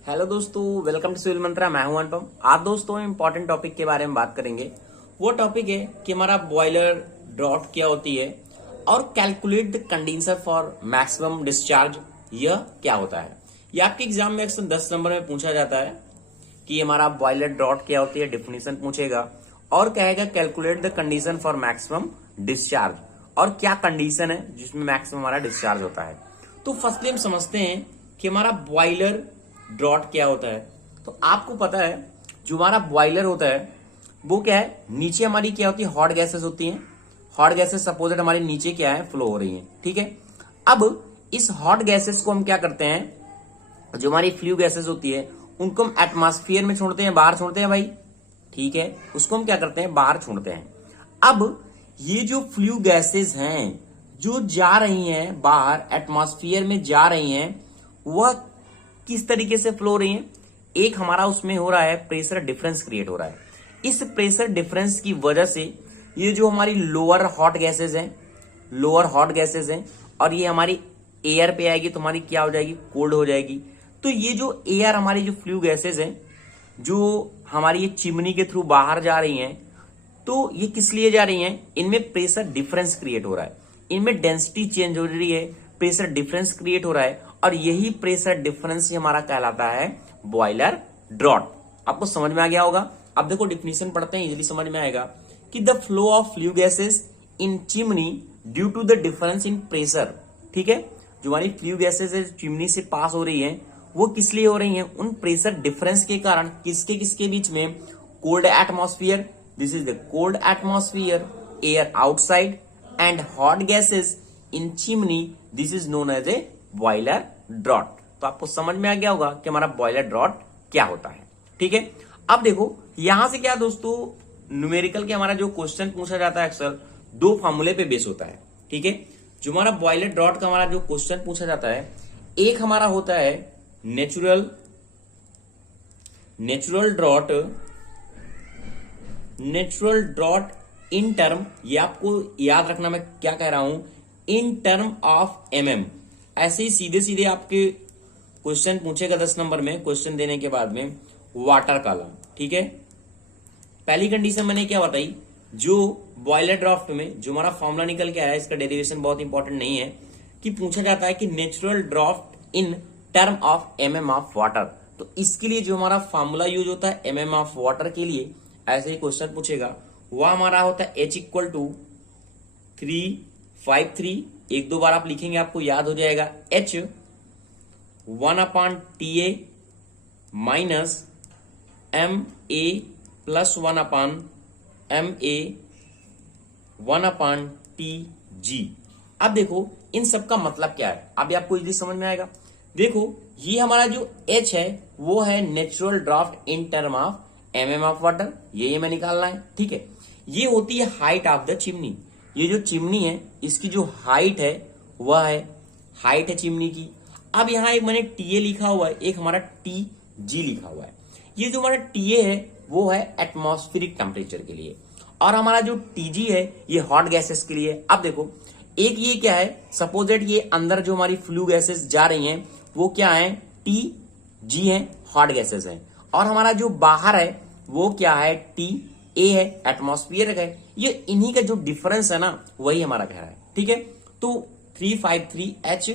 Hello दोस्तों, welcome to civil मंत्रा। मैं हूं अनुपम। आज दोस्तों इंपॉर्टेंट टॉपिक के बारे में बात करेंगे। वो टॉपिक है कि हमारा बॉयलर ड्रॉट क्या होती है और calculate the condenser for maximum discharge, यह क्या होता है। यह आपके एग्जाम में अक्सर 10 नंबर में पूछा जाता है कि हमारा बॉयलर ड्रॉट क्या होती है, डेफिनेशन पूछेगा और कहेगा calculate the condition for maximum discharge, और क्या कंडीशन है जिसमें मैक्सिमम हमारा डिस्चार्ज होता है। तो फर्स्टली हम समझते हैं कि हमारा बॉयलर ड्रॉट क्या होता है। तो आपको पता है जो हमारा बॉयलर होता है वो क्या है, नीचे हमारी क्या होती है, हॉट गैसेस होती हैं। हॉट गैसेस सपोजेड हमारे नीचे क्या है, फ्लो हो रही हैं, ठीक है। अब इस हॉट गैसेस को हम क्या करते हैं, जो हमारी फ्लू गैसेस होती है उनको हम एटमॉस्फेयर में छोड़ते हैं, बाहर छोड़ते हैं भाई, ठीक है। उसको हम क्या करते हैं, बाहर छोड़ते हैं। अब ये जो फ्लू गैसेस हैं जो जा रही हैं बाहर एटमॉस्फेयर में जा रही हैं, वह किस तरीके से फ्लो हो रही है। एक हमारा उसमें हो रहा है प्रेशर डिफरेंस क्रिएट हो रहा है। इस प्रेशर डिफरेंस की वजह से ये जो हमारी लोअर हॉट गैसेस हैं, लोअर हॉट गैसेस हैं, और ये हमारी एयर पे आएगी तो हमारी क्या हो जाएगी, कोल्ड हो जाएगी। तो ये जो एयर हमारी जो फ्लू गैसेस हैं जो हमारी ये चिमनी के थ्रू बाहर जा रही हैं, तो ये किस लिए जा रही हैं, इनमें प्रेशर डिफरेंस क्रिएट हो रहा है, इनमें डेंसिटी चेंज हो रही है, प्रेशर डिफरेंस क्रिएट हो रहा है, और यही प्रेशर डिफरेंस ही हमारा कहलाता है बॉयलर ड्रॉट। आपको समझ में आ गया होगा। अब देखो डिफिनेशन पढ़ते हैं, इजीली समझ में आएगा कि the flow of flue gases in chimney due to the difference in pressure, ठीक है। जो हमारी फ्लू गैसेस चिमनी से पास हो रही है वो किस लिए हो रही है, उन प्रेशर डिफरेंस के कारण। किसके किसके बीच में, cold atmosphere, this is the cold atmosphere, air outside, and hot gases in chimney, this is known as a boiler draught. तो आपको समझ में आ गया होगा कि हमारा बॉयलर ड्रॉट क्या होता है, ठीक है। अब देखो यहां से क्या दोस्तों, न्यूमेरिकल के हमारा जो क्वेश्चन पूछा जाता है अक्सर दो फॉर्मूले पे बेस होता है, ठीक है। जो हमारा बॉयलर ड्रॉट का हमारा जो क्वेश्चन पूछा जाता है, एक हमारा होता है natural draught, natural draught in term, ये आपको याद रखना मैं क्या कह रहा हूं, इन टर्म ऑफ एमएम। ऐसे ही सीधे सीधे आपके क्वेश्चन पूछेगा 10 नंबर में, क्वेश्चन देने के बाद में वाटर कॉलम, ठीक है। पहली कंडीशन मैंने क्या बताई, जो बॉयलर ड्राफ्ट में जो हमारा फॉर्मूला निकल के आया, इसका डेरिवेशन बहुत इंपॉर्टेंट नहीं है, कि पूछा जाता है कि natural draft in term of MM of water. तो इसके लिए जो हमारा फॉर्मूला यूज होता है एमएम ऑफ वाटर के लिए, ऐसे ही क्वेश्चन पूछेगा, वह हमारा होता है H इक्वल टू 353, एक दो बार आप लिखेंगे आपको याद हो जाएगा, H 1/TA minus MA plus 1/MA 1/TG। अब देखो इन सब का मतलब क्या है, अभी आपको इजीली समझ में आएगा। देखो ये हमारा जो H है वो है natural draft in term of MM of water, ये हमें निकालना है, ठीक है। ये होती है हाइट ऑफ द चिमनी, ये जो चिमनी है इसकी जो हाइट है वह है, हाइट है चिमनी की। अब यहां एक मैंने टीए लिखा हुआ है, एक हमारा टीजी लिखा हुआ है। ये जो हमारा टीए है वो है एटमॉस्फेरिक टेम्परेचर के लिए, और हमारा जो टीजी है ये हॉट गैसेस के लिए। अब देखो एक ये क्या है, सपोजेड ये अंदर जो हमारी फ्लू गैसेस जा रही हैं वो क्या है, टीजी है, हॉट गैसेस है, और हमारा जो बाहर है वो क्या है, टी ए है, एटमॉस्फेयर है। ये इन्हीं का जो डिफरेंस है ना वही हमारा कह रहा है, ठीक है। तो 353H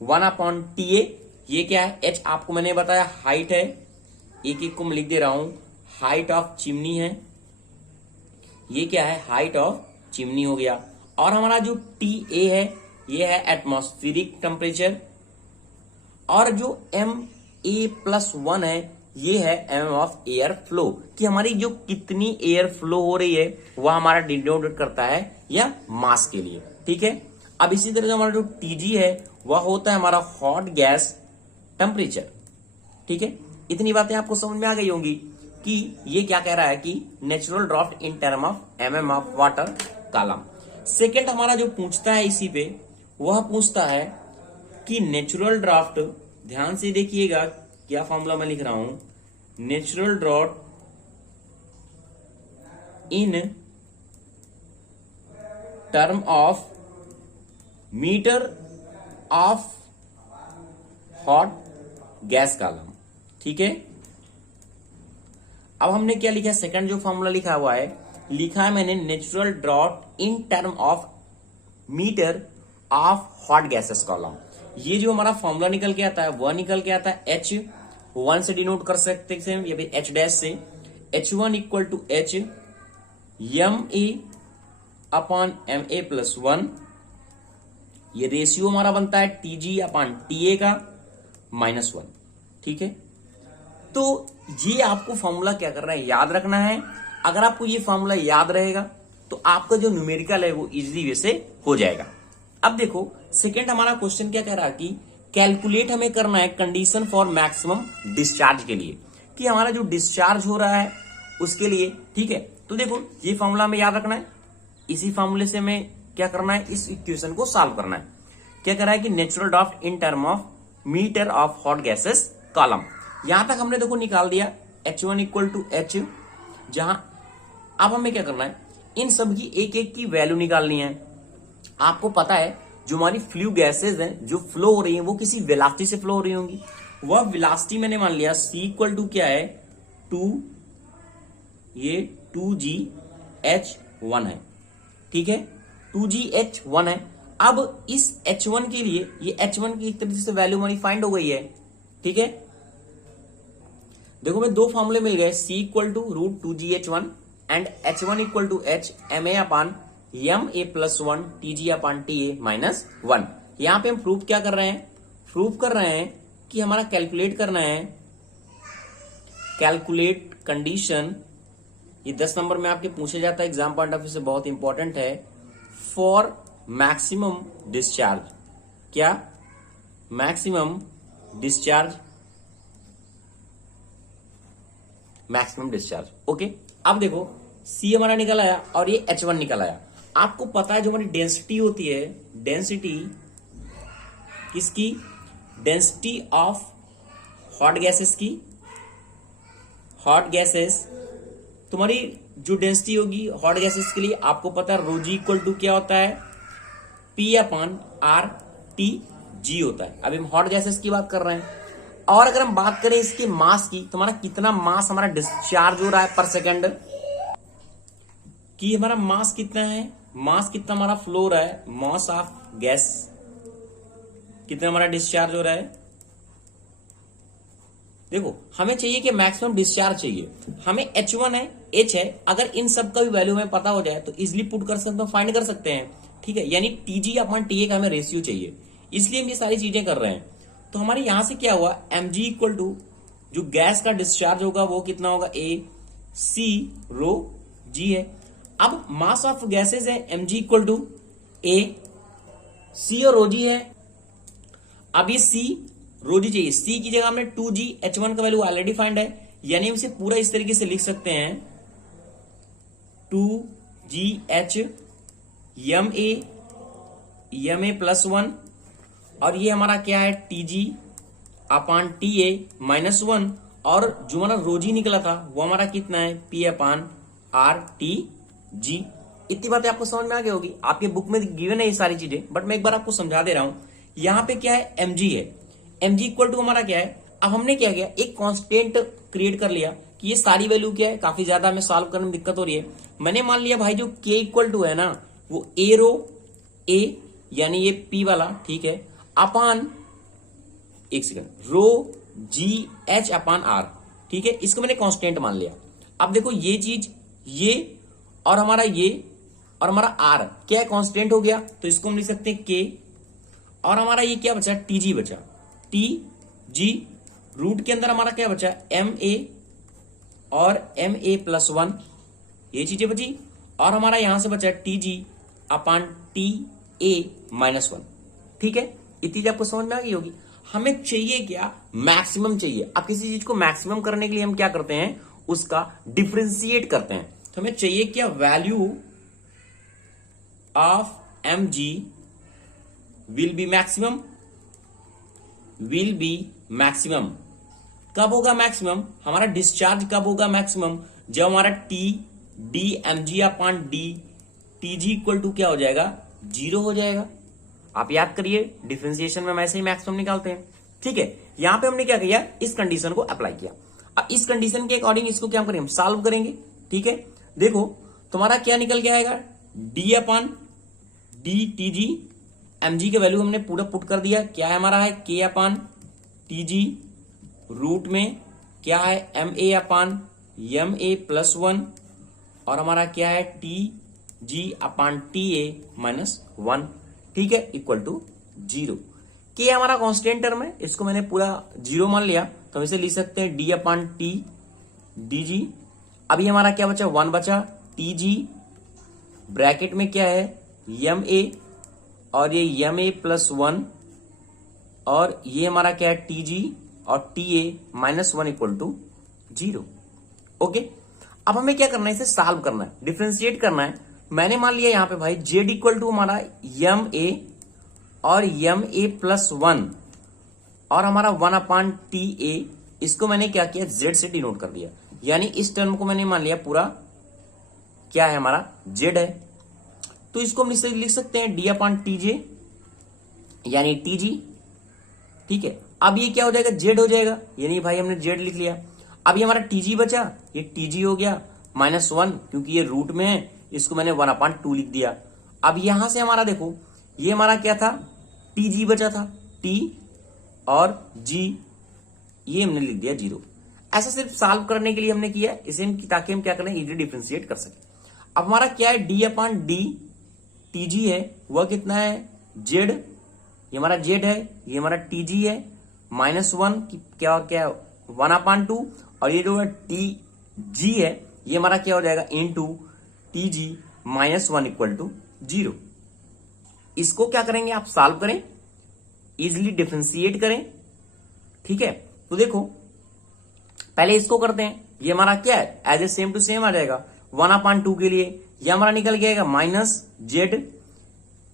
1/TA, ये क्या है, H आपको मैंने बताया हाइट है, एक एक को मैं लिख दे रहा हूं, हाइट ऑफ चिमनी है, ये क्या है, हाइट ऑफ चिमनी हो गया। और हमारा जो TA है ये है एटमॉस्फेरिक टेम्परेचर, और जो MA+1 है ये है एम ऑफ एयर फ्लो, कि हमारी जो कितनी एयर फ्लो हो रही है वह हमारा डिनोट करता है या मास के लिए, ठीक है। अब इसी तरह हमारा जो टीजी है वह होता है हमारा हॉट गैस टेम्परेचर, ठीक है। इतनी बातें आपको समझ में आ गई होंगी कि ये क्या कह रहा है कि natural draft in term of MM of water column. Second हमारा जो पूछता है इसी पे, वह पूछता है कि नेचुरल ड्राफ्ट, ध्यान से देखिएगा क्या फॉर्मूला मैं लिख रहा हूं, natural draft in term of metre of hot gas column, ठीक है। अब हमने क्या लिखा है, सेकंड जो फॉर्मूला लिखा हुआ है, लिखा है मैंने natural draught in term of metre of hot gases column. ये जो हमारा फॉर्मूला निकल के आता है वह निकल के आता है H1 से डिनोट कर सकते हैं, या फिर H डैश से। H1 equal to H MA upon MA plus 1। ये रेशियो हमारा बनता है TG अपॉन TA का -1, ठीक है। तो ये आपको फॉर्मूला क्या करना है, याद रखना है। अगर आपको ये फॉर्मूला याद रहेगा तो आपका जो न्यूमेरिकल है वो इजीली वे से हो जाएगा। अब देखो सेकंड हमारा क्वेश्चन क्या कह रहा है कि कैलकुलेट हमें करना है कंडीशन फॉर मैक्सिमम डिस्चार्ज के लिए, कि हमारा जो डिस्चार्ज हो रहा है उसके लिए, ठीक है। तो देखो ये फॉर्मूला हमें याद रखना है, इसी फॉर्मूले से हमें क्या करना है, इस इक्वेशन को सॉल्व करना है। क्या कर रहा है कि natural draft in term of metre of hot gases column. यहां तक हमने देखो निकाल दिया H1 इक्वल टू H, जहां अब हमें क्या करना है, इन सब की एक एक की वैल्यू निकालनी है। आपको पता है जो हमारी फ्लू गैसेज हैं जो फ्लो हो रही हैं वो किसी वेलोसिटी से फ्लो हो रही होंगी। वह वेलोसिटी मैंने मान लिया C इक्वल टू क्या है 2GH1 है, ठीक है, 2GH1 है। अब इस H1 के लिए ये H1 की एक तरीके से वैल्यू हमारी फाइंड हो गई है, ठीक है। देखो मैं दो फॉर्मूले मिल गए, C equal to √2GH1 and H1 equal to H MA upon MA plus 1 TG upon TA -1। यहां पे हम प्रूफ क्या कर रहे हैं, प्रूफ कर रहे हैं कि हमारा कैलकुलेट करना है, कैलकुलेट कंडीशन। ये 10 नंबर में आपके पूछे जाता है, एग्जाम पॉइंट ऑफ व्यू से बहुत इंपॉर्टेंट है। फॉर मैक्सिमम डिस्चार्ज, क्या maximum discharge, maximum discharge, okay. अब देखो C हमारा निकल आया और ये H1 निकल आया। आपको पता है जो हमारी डेंसिटी होती है, डेंसिटी किसकी, डेंसिटी ऑफ हॉट गैसेस की, हॉट गैसेस तुम्हारी जो डेंसिटी होगी हॉट गैसेस के लिए आपको पता है ρg इक्वल टू क्या होता है P अपान RTG होता है। अभी हम हॉट गैसेस की बात कर रहे हैं। और अगर हम बात करें इसके मास की, तो हमारा कितना मास हमारा डिस्चार्ज हो रहा है पर सेकंड, कि हमारा मास कितना है, मास कितना हमारा फ्लो हो रहा है, मास ऑफ गैस कितना हमारा डिस्चार्ज हो रहा है। देखो हमें चाहिए कि मैक्सिमम डिस्चार्ज चाहिए, हमें H1 है, H है, अगर इन सब का भी वैल्यू हमें पता हो जाए तो इजिली पुट कर सकते हैं, फाइंड कर सकते हैं, ठीक है। यानी TG अपॉन TA का हमें रेशियो चाहिए, इसलिए हम ये सारी चीजें कर रहे हैं। तो हमारे यहां से क्या हुआ, mg इक्वल टू जो गैस का डिस्चार्ज होगा वो कितना होगा, AC ρg है। अब मास ऑफ गैसेज है mg इक्वल टू AC और ρg है। अब ये C ρg चाहिए, C की जगह हमने 2GH1 का वैल्यू ऑलरेडी फाइंड है, यानी हम इसे पूरा इस तरीके से लिख सकते हैं 2GH MA प्लस 1, और ये हमारा क्या है TG अपान TA -1, और जो हमारा रोजी निकला था वो हमारा कितना है P अपान RTG। इतनी बातें आपको समझ में आ गई होगी, आपके बुक में गिवन है ये सारी चीजें, बट मैं एक बार आपको समझा दे रहा हूं। यहां पे क्या है mg है, mg इक्वल टू हमारा क्या है, अब हमने क्या किया, एक कांस्टेंट क्रिएट कर लिया कि ये सारी वैल्यू क्या है, काफी ज्यादा हमें सॉल्व करने में दिक्कत हो रही है। मैंने मान लिया भाई जो k इक्वल टू है ना वो A रो A यानी ये P वाला, ठीक है, अपान एक सेकंड रो GH अपान R, ठीक है, इसको मैंने कांस्टेंट मान लिया। अब देखो ये चीज, ये और हमारा ये और हमारा R क्या है, कांस्टेंट हो गया, तो इसको हम लिख सकते हैं K, और हमारा ये क्या बचा, TG बचा, TG रूट के अंदर हमारा क्या बचा, MA और MA प्लस 1, ये चीजें बची, और हमारा यहां से बचा TG अपान TA -1, ठीक है। इतनी चीज आपको समझ में आ गई होगी। हमें चाहिए क्या, मैक्सिमम चाहिए। अब किसी चीज को मैक्सिमम करने के लिए हम क्या करते हैं, उसका डिफरेंशिएट करते हैं। तो हमें चाहिए क्या, value of mg will be maximum, will be maximum. कब होगा मैक्सिमम, हमारा डिस्चार्ज कब होगा मैक्सिमम, जब हमारा d mg upon d TG equal to क्या हो जाएगा, 0 हो जाएगा। आप याद करिए डिफरेंशिएशन में हम ऐसे ही मैक्सिमम निकालते हैं, ठीक है, यहां पे हमने क्या किया, इस कंडीशन को अप्लाई किया। अब इस कंडीशन के अकॉर्डिंग इसको क्या करेंगे, सॉल्व करेंगे। ठीक है, देखो तुम्हारा क्या निकल के आएगा, D upon D T G, M G के वैल्यू हमने पूरा पुट कर दिया, क्या है हमारा है के अपॉन टी जी, रूट में क्या है M A upon M A plus 1, और हमारा क्या है T G upon T A minus 1, ठीक है, इक्वल टू 0। के हमारा कांस्टेंट टर्म है, इसको मैंने पूरा 0 मान लिया, तो हम इसे लिख सकते हैं D upon T D G. अभी हमारा क्या बचा, 1 बचा, टी जी ब्रैकेट में क्या है एम ए, और ये एम ए प्लस 1, और ये हमारा क्या है टी जी और T A minus 1 equal to 0। Okay, अब हमें क्या करना है, इसे सॉल्व करना है, डिफरेंशिएट करना है। मैंने मान लिया यहां पे भाई जेड इक्वल टू हमारा एम ए और एम ए प्लस 1 और हमारा 1 अपॉन टी ए, इसको मैंने क्या किया, जेड से डिनोट कर दिया, यानी इस टर्म को मैंने मान लिया पूरा क्या है हमारा जेड है। तो इसको हम लिख सकते हैं डी अपॉन टी जे यानी टी जी। ठीक है, अब ये क्या हो जाएगा, जेड हो जाएगा, यानी भाई हमने जेड लिख लिया। अब ये हमारा टी जी बचा, ये टी जी हो गया माइनस 1, क्योंकि ये रूट में है, इसको मैंने 1 अपॉन 2 लिख दिया। अब यहां से हमारा देखो, ये हमारा क्या था, टी जी बचा था, टी और जी, ये हमने लिख दिया 0। ऐसा सिर्फ सॉल्व करने के लिए हमने किया इसे, ताकि हम क्या करें, इजीली डिफरेंशिएट कर सके। अब हमारा क्या है, डी अपॉन डी टी जी है, वह कितना है, जेड, ये हमारा जेड है, ये हमारा टी जी है, माइनस 1 क्या क्या 1 अपॉन 2, और ये जो है टी जी है, ये हमारा क्या हो जाएगा, इन टू T G minus 1 equal to 0। इसको क्या करेंगे, आप सॉल्व करें, इजिली डिफरेंशिएट करें। ठीक है, तो देखो पहले इसको करते हैं, ये हमारा क्या है, as a same to same आ जाएगा 1 अपॉन 2 के लिए, ये हमारा निकल गया minus Z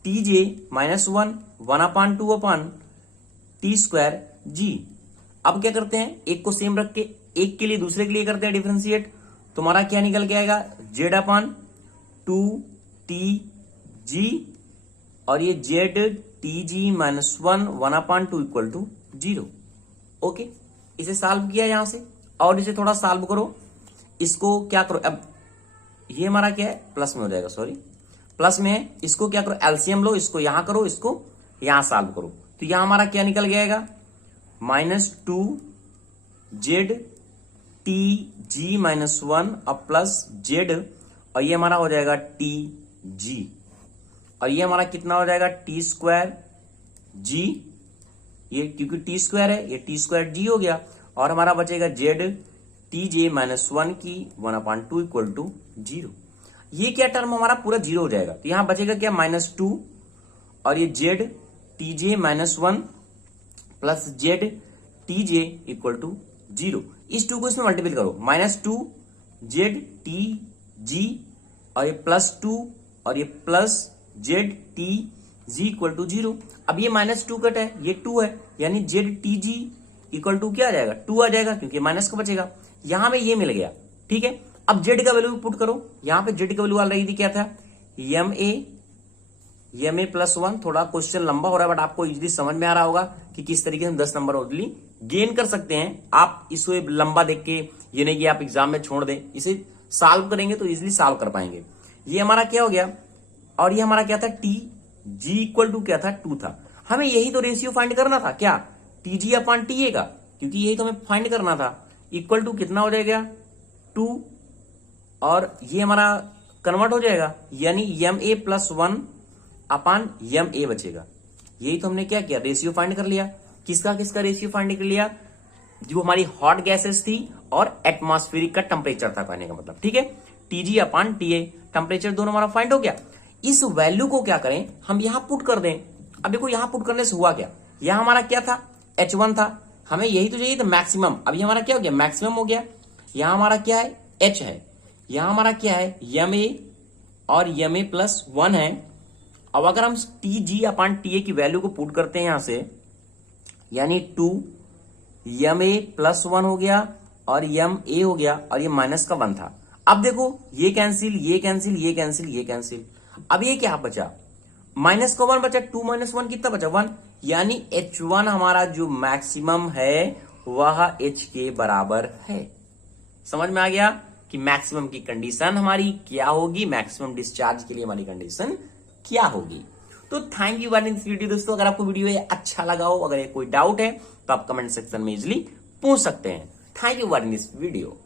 T J minus 1 upon 2 upon T square G. अब क्या करते हैं, एक को सेम रख के एक के लिए दूसरे के लिए करते हैं डिफरेंशिएट, तुम्हारा क्या निकल के आएगा, जेड अपॉन 2 टी जी, और ये Z T G minus 1 upon 2 equal to 0। Okay, इसे सॉल्व किया यहां से, और इसे थोड़ा सॉल्व करो, इसको क्या करो, अब ये हमारा क्या है, प्लस में हो जाएगा, सॉरी प्लस में है, इसको क्या करो, एलसीएम लो, इसको यहां करो, इसको यहां सॉल्व करो, तो यहां हमारा क्या निकल गया, minus 2 Z T G minus 1 और प्लस जेड, और ये हमारा हो जाएगा टी जी, और ये हमारा कितना हो जाएगा, टी स्क्वायर जी, ये क्योंकि टी स्क्वायर है, ये टी स्क्वायर जी हो गया, और हमारा बचेगा जेड टी जे माइनस 1 की 1 अपॉन 2 इक्वल टू 0। ये क्या टर्म हमारा पूरा 0 हो जाएगा, तो यहां बचेगा क्या, माइनस 2, और ये Z T J minus 1 plus Z T J equal to 0। इस 2 को इसमें मल्टीपल करो, माइनस 2 जेड टी जी, और ये प्लस 2 और ये plus Z T G equal to 0। अब ये माइनस 2 कट है, ये 2 है, यानी Z T G equal to क्या आ जाएगा, 2 आ जाएगा, क्योंकि माइनस का बचेगा, यहां में ये मिल गया। ठीक है, अब जेड का वैल्यू पुट करो, यहां पे जेड का वैल्यू ऑलरेडी क्या था, एम ए प्लस 1। थोड़ा क्वेश्चन लंबा हो रहा है, बट आपको इजीली समझ में आ रहा होगा कि किस तरीके से हम 10 नंबर इजीली गेन कर सकते हैं। आप इसको लंबा देख के, ये नहीं कि आप एग्जाम में छोड़ दें, इसे सॉल्व करेंगे तो इजिली सॉल्व कर पाएंगे। ये हमारा क्या हो गया, और ये हमारा क्या था, टी जी इक्वल टू क्या था, 2 था। हमें यही तो रेशियो फाइंड करना था, क्या, टी जी अपॉन टी ए का, क्योंकि यही तो हमें फाइंड करना था। इक्वल टू कितना हो जाएगा, 2, और ये हमारा कन्वर्ट हो जाएगा, यानी M A plus 1 upon M A बचेगा। यही तो हमने क्या किया, रेशियो फाइंड कर लिया। किसका किसका रेशियो फाइंड कर लिया, जो हमारी हॉट गैसेस थी और एटमॉस्फेरिक का टेम्परेचर था, कहने का मतलब। ठीक है, टीजी अपॉन टीए, टेम्परेचर दोनों हमारा फाइंड हो गया। इस वैल्यू को क्या करें, हम यहां पुट कर दें। अब देखो यहां पुट करने से हुआ क्या, यहां हमारा क्या था, H1 था, हमें यही तो चाहिए था मैक्सिमम। अभी हमारा क्या हो गया, मैक्सिमम हो गया। यहां हमारा क्या है, H है, यहां हमारा क्या है, एम ए और एम ए प्लस 1 है। अब अगर हम टी जी अपॉन टी ए की वैल्यू को पुट करते हैं यहां से, यानी 2 एम ए प्लस 1 हो गया और एम ए हो गया, और ये माइनस का 1 था। अब देखो ये कैंसिल, ये कैंसिल, ये कैंसिल, ये कैंसिल। अब ये क्या बचा, माइनस का 1 बचा, 2 माइनस 1 कितना बचा, 1, यानी H1 हमारा जो मैक्सिमम है वह H के बराबर है। समझ में आ गया कि मैक्सिमम की कंडीशन हमारी क्या होगी, मैक्सिमम डिस्चार्ज के लिए हमारी कंडीशन क्या होगी। तो thank you watching this video दोस्तों। अगर आपको वीडियो ये अच्छा लगा हो, अगर ये कोई डाउट है तो आप कमेंट सेक्शन में इजिली पूछ सकते हैं। Thank you watching this video.